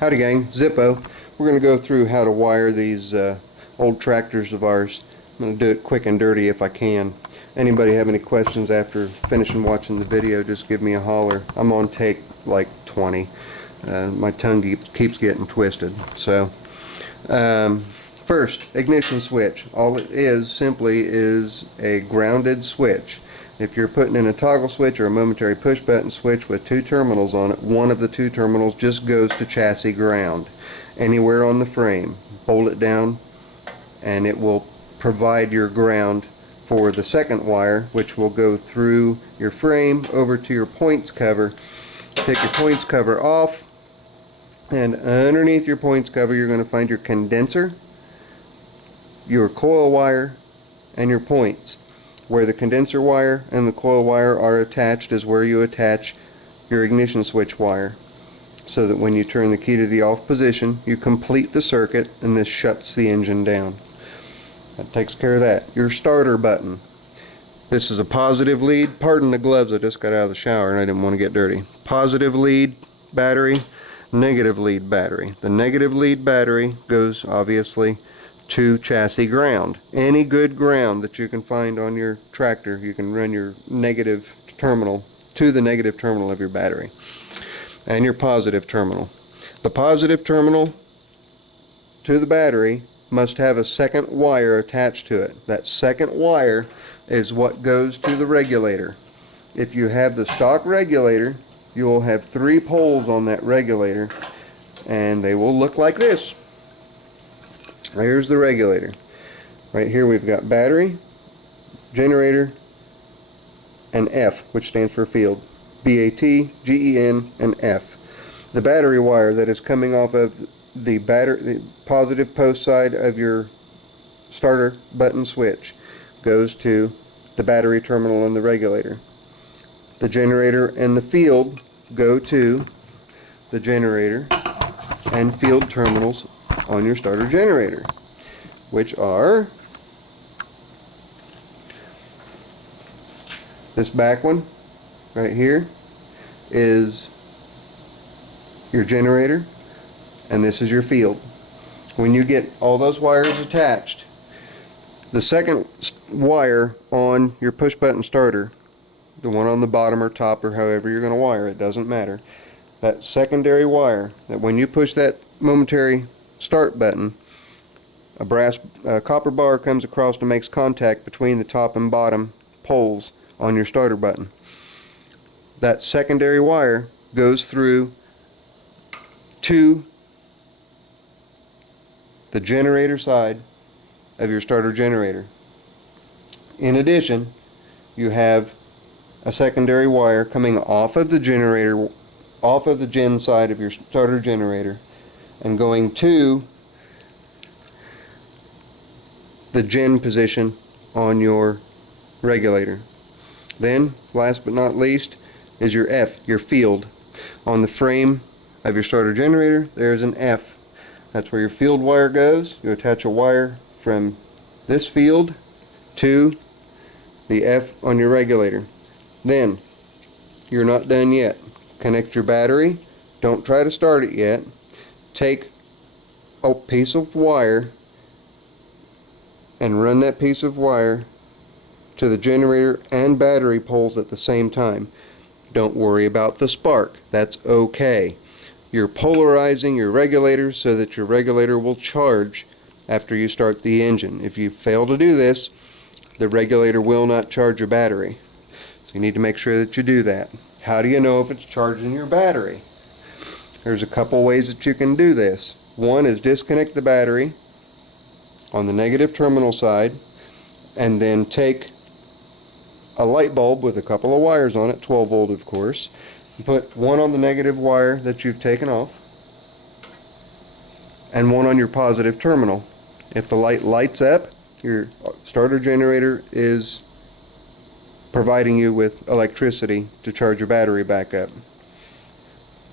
Howdy gang, Zippo. We're going to go through how to wire these old tractors of ours. I'm going to do it quick and dirty if I can. Anybody have any questions after finishing watching the video, just give me a holler. I'm on take like 20. My tongue keeps getting twisted. So, first, ignition switch. All it is simply is a grounded switch. If you're putting in a toggle switch or a momentary push button switch with two terminals on it, one of the two terminals just goes to chassis ground. Anywhere on the frame, hold it down and it will provide your ground for the second wire, which will go through your frame over to your points cover. Take your points cover off, and underneath your points cover you're going to find your condenser, your coil wire, and your points. Where the condenser wire and the coil wire are attached is where you attach your ignition switch wire, so that when you turn the key to the off position, you complete the circuit and this shuts the engine down. That takes care of that. Your starter button. This is a positive lead. Pardon the gloves, I just got out of the shower and I didn't want to get dirty. Positive lead battery, negative lead battery. The negative lead battery goes obviously to chassis ground. Any good ground that you can find on your tractor, you can run your negative terminal to the negative terminal of your battery, and your positive terminal. The positive terminal to the battery must have a second wire attached to it. That second wire is what goes to the regulator. If you have the stock regulator, you will have 3 poles on that regulator, and they will look like this. Here's the regulator. Right here we've got battery, generator, and F, which stands for field. B-A-T, G-E-N, and F. The battery wire that is coming off of the positive post side of your starter button switch goes to the battery terminal and the regulator. The generator and the field go to the generator and field terminals on your starter generator, which are this back one right here is your generator, and this is your field. When you get all those wires attached, the second wire on your push button starter, the one on the bottom or top or however you're going to wire it, doesn't matter, that secondary wire, that when you push that momentary start button, a copper bar comes across and makes contact between the top and bottom poles on your starter button. That secondary wire goes through to the generator side of your starter generator. In addition, you have a secondary wire coming off of the generator, off of the gen side of your starter generator, and going to the gen position on your regulator. Then, last but not least, is your F, your field. On the frame of your starter generator, there's an F. That's where your field wire goes. You attach a wire from this field to the F on your regulator. Then, you're not done yet. Connect your battery. Don't try to start it yet. Take a piece of wire and run that piece of wire to the generator and battery poles at the same time. Don't worry about the spark. That's okay. You're polarizing your regulator so that your regulator will charge after you start the engine. If you fail to do this, the regulator will not charge your battery. So you need to make sure that you do that. How do you know if it's charging your battery? There's a couple ways that you can do this. One is disconnect the battery on the negative terminal side, and then take a light bulb with a couple of wires on it, 12 volt of course, and put one on the negative wire that you've taken off and one on your positive terminal. If the light lights up, your starter generator is providing you with electricity to charge your battery back up.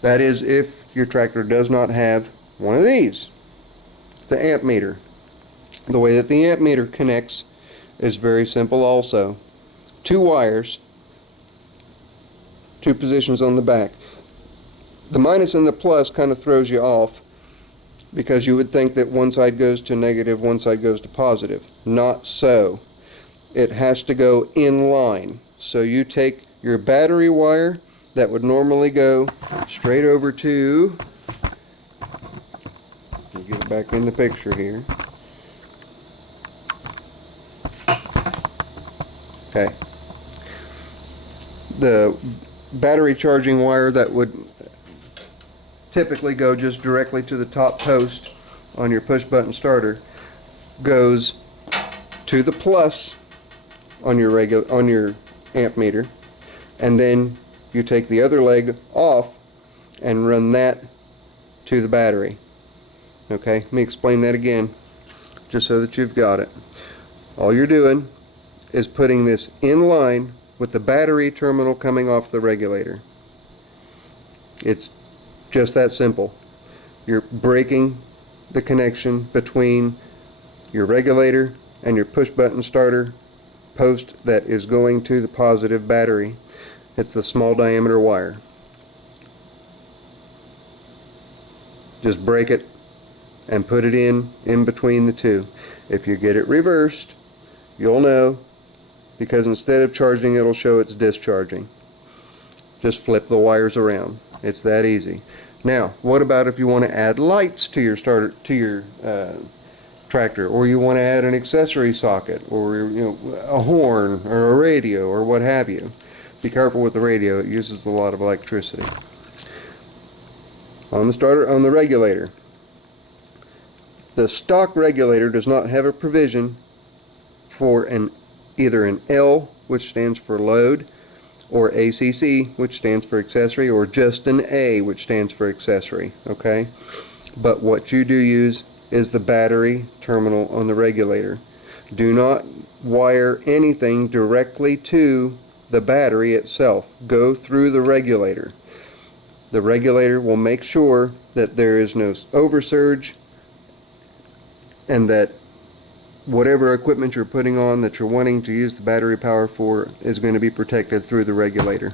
That is if your tractor does not have one of these, the amp meter. The way that the amp meter connects is very simple also. 2 wires, 2 positions on the back. The minus and the plus kind of throws you off, because you would think that one side goes to negative, one side goes to positive. Not so. It has to go in line. So you take your battery wire that would normally go straight over to, let me get it back in the picture here. Okay. The battery charging wire that would typically go just directly to the top post on your push button starter goes to the plus on your amp meter, and then you take the other leg off and run that to the battery. Okay, let me explain that again just so that you've got it. All you're doing is putting this in line with the battery terminal coming off the regulator. It's just that simple. You're breaking the connection between your regulator and your push button starter post that is going to the positive battery. It's the small diameter wire. Just break it and put it in between the two. If you get it reversed, you'll know, because instead of charging, it'll show it's discharging. Just flip the wires around. It's that easy. Now, what about if you want to add lights to your starter, to your tractor, or you want to add an accessory socket, or a horn or a radio or what have you? Be careful with the radio; it uses a lot of electricity. On the starter, on the regulator, the stock regulator does not have a provision for either an L, which stands for load, or ACC, which stands for accessory, or just an A, which stands for accessory. Okay, but what you do use is the battery terminal on the regulator. Do not wire anything directly to the battery itself. Go through the regulator. The regulator will make sure that there is no oversurge, and that whatever equipment you're putting on that you're wanting to use the battery power for is going to be protected through the regulator.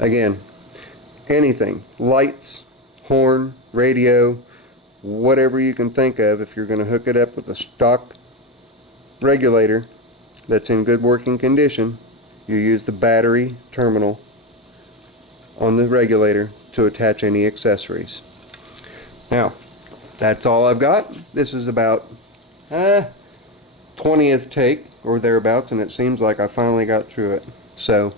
Again, anything, lights, horn, radio, whatever you can think of, if you're going to hook it up with a stock regulator that's in good working condition, you use the battery terminal on the regulator to attach any accessories. Now, that's all I've got. This is about 20th take or thereabouts, and it seems like I finally got through it. So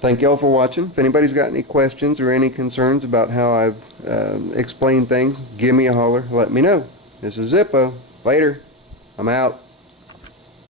thank y'all for watching. If anybody's got any questions or any concerns about how I've explained things, give me a holler, let me know. This is Zippo. Later. I'm out.